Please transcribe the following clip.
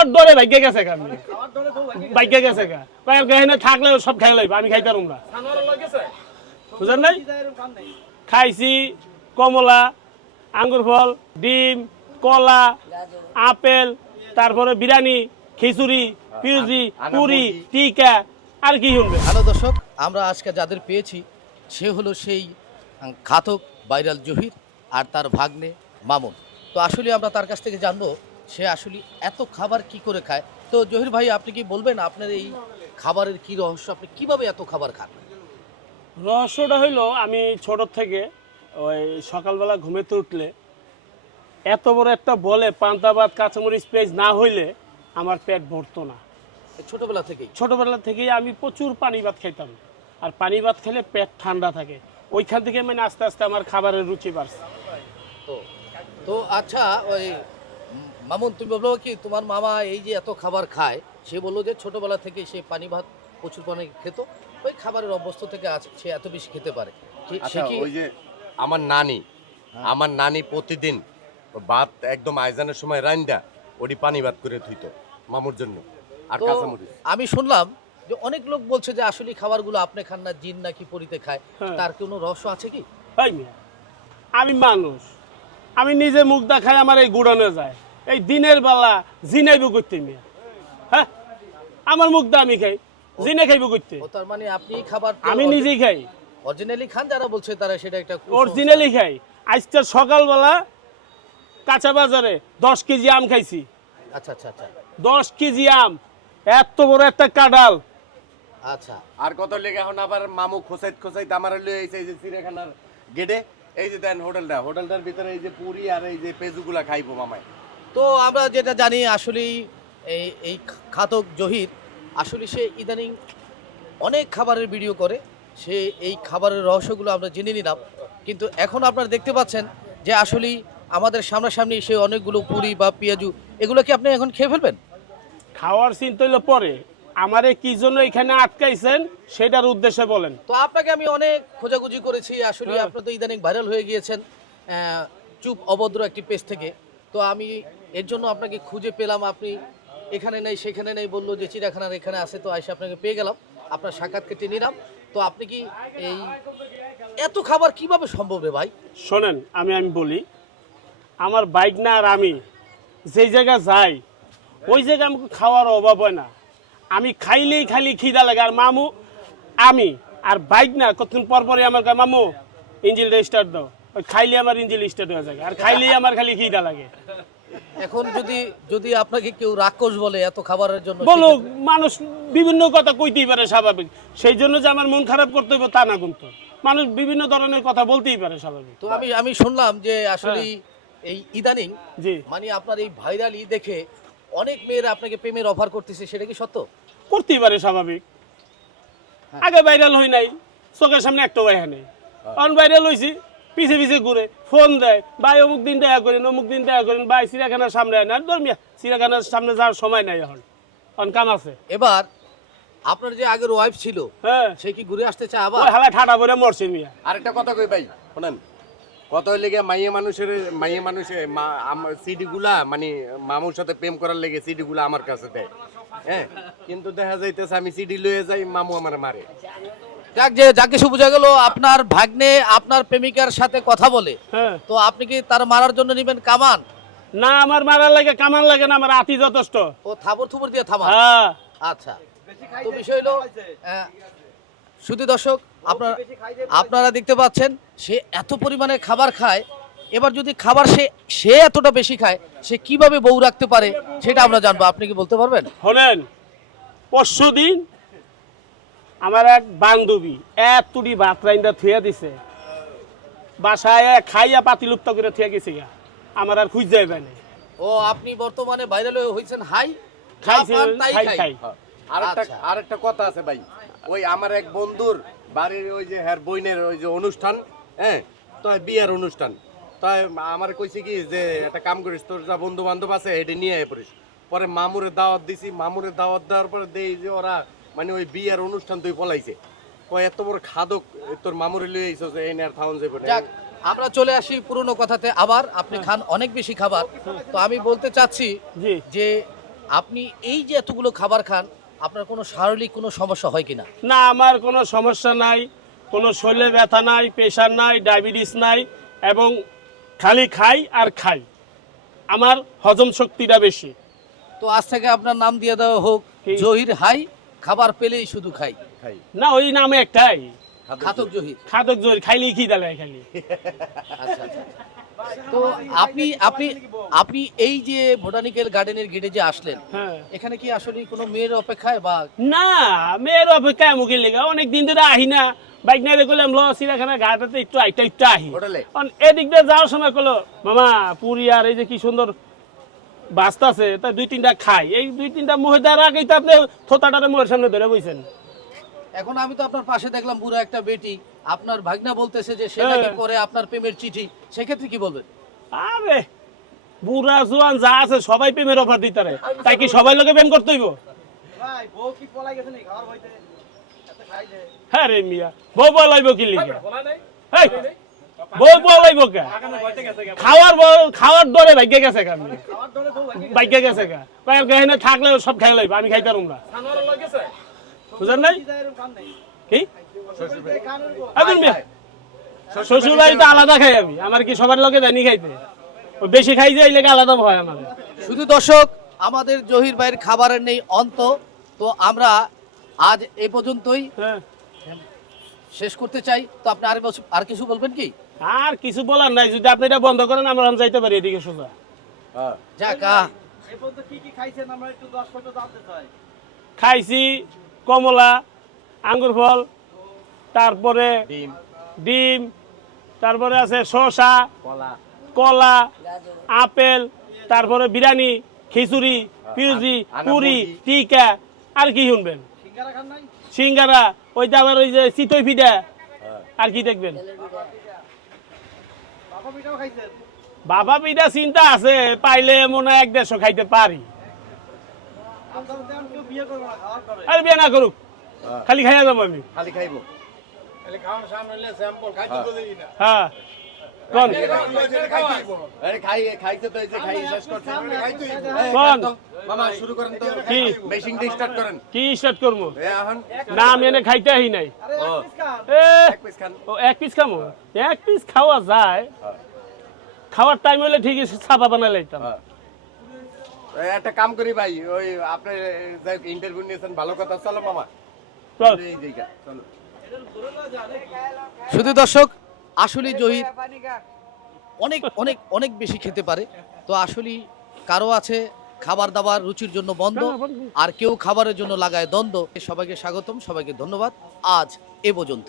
খাওয়ার দরে ভাগ্যে গেছে গা ভাগ্যে গেছে গা। এখানে থাকলে সব খাই লাইব আমি খাইতে পারুম না। বুঝলেন নাই? খাইছি কমলা আঙ্গুর ফল ডিম কলা আপেল তারপরে বিরিয়ানি খিচুড়ি পিউজি পুরি টিকা আর কি শুনবে হ্যালো দর্শক আমরা আজকে যাদের পেয়েছি সে হলো সেই ঘাতক ভাইরাল জহির আর তার ভাগ্নে মামুন। তো আসলে আমরা তার কাছ থেকে জানব সে আসলে এত খাবার কি করে খায়? তো জহির ভাই আপনি কি বলবেন আপনার এই খাবারের কি রহস্য? আপনি কীভাবে এত খাবার খান? রহস্যটা হইল আমি ছোট থেকে ওই সকালবেলা ঘুমেতে উঠলে এত বড় একটা বলে পান্তা ভাত কাঁচামরিচ পেঁয়াজ না হইলে আমার পেট ভরতো না। ছোটবেলা থেকেই? ছোটবেলা থেকেই আমি প্রচুর পানি ভাত খাইতাম। আর পানি ভাত খেলে পেট ঠান্ডা থাকে। ওইখান থেকে মানে আস্তে আস্তে আমার খাবারের রুচি বাড়ছে। তো তো আচ্ছা ওই মামুন তুমি বলব কি তোমার মামা এই যে এত খাবার খায় সে বলল যে ছোটবেলা থেকে সে পানি ভাত প্রচুর পানি খেত ওই খাবারের অভ্যস্ত থেকে আজ সে এত বেশি খেতে পারে। সে আচ্ছা কি ওই যে আমার নানি আমার নানি প্রতিদিন ভাত একদম আইজানের সময় রান্দা ওটি পানি ভাত করে থুইতো মামুর জন্য। আর কাঁচামরিচ। আমি শুনলাম যে অনেক লোক বলছে যে আসলে খাবারগুলো আপনি খান না জিন নাকি পরিতে খায়। হ্যাঁ। তার কোনো রহস্য আছে কি? হয় আমি মানুষ আমি নিজে মুখ দেখাই আমার এই গুড়ানো যায়। এই দিনের বেলা জিনাইব করতে মিয়া। হ্যাঁ? আমার মুখ দা আমি খাই। জিনে খাইব করতে। ও তার মানে আপনি খাবার আমি নিজেই খাই। অরিজিনালি খান যারা বলছে তারা সেটা একটা। অরিজিনালি খাই। আজকে সকালবেলা কাঁচা বাজারে দশ কেজি আম খাইছি। আচ্ছা আচ্ছা আচ্ছা। দশ কেজি আম এত বড় একটা কাঁঠাল। আচ্ছা। আর কত লেগে এখন আবার মামু খোসাইত খোসাইত আমার লয়ে এসে এই যে চিড়িয়াখানার গেটে? এই যে দেন হোটেলটা হোটেলটার ভিতরে এই যে পুরি আর এই যে পেজুগুলা খাইবো মামায়। তো আমরা যেটা জানি আসলেই এই এই খাতক জহির আসলে সে ইদানিং অনেক খাবারের ভিডিও করে। সে এই খাবারের রহস্যগুলো আমরা জেনে নিলাম। কিন্তু এখন আপনারা দেখতে পাচ্ছেন যে আসলেই আমাদের সামনাসামনি সে অনেকগুলো পুরি বা পেঁয়াজু এগুলো কি আপনি এখন খেয়ে ফেলবেন? খাওয়ার চিন্তা হইল পরে। আমারে কি জন্য এখানে আটকাইছেন সেটার উদ্দেশ্যে বলেন। তো আপনাকে আমি অনেক খোঁজাখুঁজি করেছি। আসলে হ্যাঁ। আপনি তো ইদানিং ভাইরাল হয়ে গিয়েছেন চুপ অভদ্র একটি পেজ থেকে। তো আমি এর জন্য আপনাকে খুঁজে পেলাম আপনি। এখানে নেই, সেখানে নেই বলল যে চিড়িয়াখানার এখানে আছে, তো এসে আপনাকে পেয়ে গেলাম। আপনার সাক্ষাৎ কেটে নিলাম। তো আপনি কি এই এত খাবার কীভাবে সম্ভব রে ভাই? শোনেন, আমি আমি বলি, আমার বাইক না আর আমি, যেই জায়গায় যাই, ওই জায়গায় আমাকে খাওয়ার অভাব হয় না। আমি খাইলেই খালি খিদা লাগে। আর মামু, আমি আর বাইক না কতক্ষণ পর পরে আমার মামু ইঞ্জিনটা স্টার্ট দাও। খাইলে আমার ইঞ্জিন স্টার্ট হয়ে যায়। আর খাইলেই আমার খালি খিদা লাগে। এখন যদি যদি আপনাকে কেউ রাক্ষস বলে এত খাবারের জন্য বলো মানুষ বিভিন্ন কথা কইতেই পারে স্বাভাবিক। সেই জন্য যে আমার মন খারাপ করতে হবে তা না কিন্তু। মানুষ বিভিন্ন ধরনের কথা বলতেই পারে স্বাভাবিক। তো আমি আমি শুনলাম যে আসলে এই ইদানিং জি। মানে আপনার এই ভাইরাল ই দেখে অনেক মেয়েরা আপনাকে প্রেমের অফার করতেছে সেটা কি সত্য? করতেই পারে স্বাভাবিক। হ্যাঁ। আগে ভাইরাল হই নাই চোখের সামনে একটা ভাই নেই। অন ভাইরাল হয়েছি পিছে পিছে ঘুরে ফোন দেয় ভাই অমুক দিন দেখা করেন অমুক দিন দেখা করেন ভাই চিড়িয়াখানার সামনে আয় না ধর্মিয়া চিড়িয়াখানার সামনে যাওয়ার সময় নাই এখন অন কাম আছে। এবার আপনার যে আগের ওয়াইফ ছিল হ্যাঁ। সে কি ঘুরে আসতে চায় আবার? হালা ঠাডা করে মরছে মিয়া। আর একটা কথা কই ভাই শোনেন কত লেগে মাইয়ে মানুষের মাইয়ে মানুষের সিডি গুলা মানে মামুর সাথে প্রেম করার লেগে সিডি গুলা আমার কাছে দেয়। হ্যাঁ কিন্তু দেখা যাইতেছে আমি সিডি লয়ে যাই মামু আমার মারে। যাক যে যাকে সে বোঝা গেল আপনার ভাগ্নে আপনার প্রেমিকার সাথে কথা বলে। হ্যাঁ। তো আপনি কি তার মারার জন্য নেবেন কামান? না আমার মারার লাগে কামান লাগে না আমার আতি যথেষ্ট। ও থাবর থুবর দিয়ে থামান? হ্যাঁ। আচ্ছা তো বিষয় হলো শুধু দর্শক আপনারা আপনারা দেখতে পাচ্ছেন সে এত পরিমাণে খাবার খায়। এবার যদি খাবার সে সে এতটা বেশি খায় সে কীভাবে বউ রাখতে পারে সেটা আমরা জানব। আপনি কি বলতে পারবেন? হলেন পরশু দিন আমার এক বান্ধবী এতটি ভাত রাইন্দা থুয়া দিছে। বাসায় খাইয়া পাতি লুপ্ত করে থুয়া গেছে গা। আমার আর খুঁজ যাইবে না। ও আপনি বর্তমানে ভাইরাল হয়েছেন হাই? খাই খাই। খাই। আর একটা আচ্ছা। আর একটা কথা আছে ভাই। ওই আমার এক বন্ধুর বাড়ির ওই যে হ্যার বইনের ওই যে অনুষ্ঠান হ্যাঁ? তো বিয়ের অনুষ্ঠান। তাই আমার কইছে কি যে একটা কাম করিস তোর যা বন্ধু বান্ধব আছে এটা নিয়ে আয় পড়িস পরে মামুরে দাওয়াত দিছি মামুরে দাওয়াত দেওয়ার পরে দেই যে ওরা মানে ওই বিয়ের অনুষ্ঠান তুই পলাইছে। কয় এত বড় খাদক তোর মামুরে লয়ে আইছো যে এই নেয়ার থাউন যাবে না। আমরা চলে আসি পুরনো কথাতে। আবার আপনি খান অনেক বেশি খাবার। তো আমি বলতে চাচ্ছি জি। যে আপনি এই যে এতগুলো খাবার খান আপনার কোনো শারীরিক কোনো সমস্যা হয় কিনা? না আমার কোনো সমস্যা নাই। কোনো শরীরে ব্যথা নাই প্রেশার নাই ডায়াবেটিস নাই এবং খালি খাই আর খাই। আমার হজম শক্তিটা বেশি। তো আজ থেকে আপনার নাম দিয়ে দেওয়া হোক? জহির হাই। খাবার পেলেই শুধু খাই। খাই। না ওই নামে একটাই। খাতক জহির। খাদক জোর খাইলেই কি দালে খালি আচ্ছা আচ্ছা। তো আপনি আপনি আপনি এই যে বোটানিক্যাল গার্ডেনের গেটে যে আসলেন হ্যাঁ। এখানে কি আসলে কোনো মেয়ের অপেক্ষায় বা না মেয়ের অপেক্ষায় মুখে লেগে। অনেক দিন ধরে আহি না। বাইক করলাম ল সিরাখানা ঘাটাতে একটু আইটা একটু আহি। এদিক দিয়ে যাওয়ার সময় করল মামা পুরি আর এই যে কি সুন্দর বাস্তা আছে তা দুই তিনটা খাই এই দুই তিনটা মুহে দেওয়ার আগেই তো আপনি থোতাটারে মোহের সামনে ধরে বইছেন। এখন আমি তো আপনার পাশে দেখলাম বুড়া একটা বেটি। আপনার ভাগনা বলতেছে যে সে হ্যাঁ। নাকি পরে আপনার প্রেমের চিঠি। সেক্ষেত্রে কি বলবেন? আরে বুড়া জোয়ান যা আছে সবাই প্রেমের অফার দিতারে তাই কি সবাই লোকে প্রেম করতে হইব? ভাই বউ কি পলাই গেছে নি খাওয়ার হইতে। হ্যাঁ রে মিয়া বউ বলাইব কি লিখে হেই, বউ কে? খাওয়ার খাওয়ার দরে ভাগ্যে গেছে কে আমি ভাগ্যে গেছে কে গেহিনে থাকলে সব খেয়ে লাইব আমি খাইতে পারুম না। বুঝেন নাই এরকম কাম নেই? কি? শ্বশুর বাড়িতে আলাদা খাই আমি। আমার কি সবার লোকে জানি খাইতে? বেশি খাই যে এই লেগে আলাদা ভয় আমার শুধু দর্শক আমাদের জহির ভাইয়ের খাবারের নেই অন্ত তো আমরা আজ এ পর্যন্তই। হ্যাঁ। শেষ করতে চাই তো আপনি আর আর কিছু বলবেন কি? আর কিছু বলার নাই যদি আপনি এটা বন্ধ করেন আমরা যাইতে পারি এদিকে সোজা। হ্যাঁ। যাক এই পর্যন্ত কি কি খাইছেন? আমরা একটু দশ পয়সা জানতে চাই। খাইছি কমলা আঙ্গুর ফল তারপরে ডিম। ডিম তারপরে আছে শসা কলা। কলা আপেল তারপরে বিরিয়ানি খিচুড়ি পিউজি পুরি টিকা আর কি শুনবেন? সিঙ্গারা খান নাই? সিঙ্গারা ওইটা আবার ওই যে চিতই পিঠা। হ্যাঁ। আর কি দেখবেন? বাবা পিঠাও খাইছেন বাবা পিঠা চিন্তা আছে পাইলে মনে হয় এক দেড়শো খাইতে পারি। আরে তেমন বিয়ে না খাওয়ার পরে আর বিয়ে না করুক হ্যাঁ। খালি খাইয়া যাব আমি। খালি খাইবো। হ্যাঁ। কোন খাইতে তো এই যে খাই শেষ করছে। কোন? মামা শুরু করেন তো। কি? মেশিনটা স্টার্ট করেন। কি স্টার্ট করব? এখন না আমি এনে খাইতে আহি নাই। এক পিস খান। এ এক পিস খান। ও এক পিস খামো? এক পিস খাওয়া যায়। খাওয়ার টাইম হলে ঠিকই ছাপা বানাই লাইতাম। হ্যাঁ। একটা কাম করি ভাই ওই আপনি ইন্টারভিউ নিয়েছেন ভালো কথা। চলো মামা। চল। চলো। শুধু দর্শক আসলে জহির অনেক অনেক অনেক বেশি খেতে পারে। তো আসলে কারও আছে খাবার দাবার রুচির জন্য বন্ধ, আর কেউ খাবারের জন্য লাগায় দ্বন্দ্ব। সবাইকে স্বাগতম, সবাইকে ধন্যবাদ। আজ এ পর্যন্ত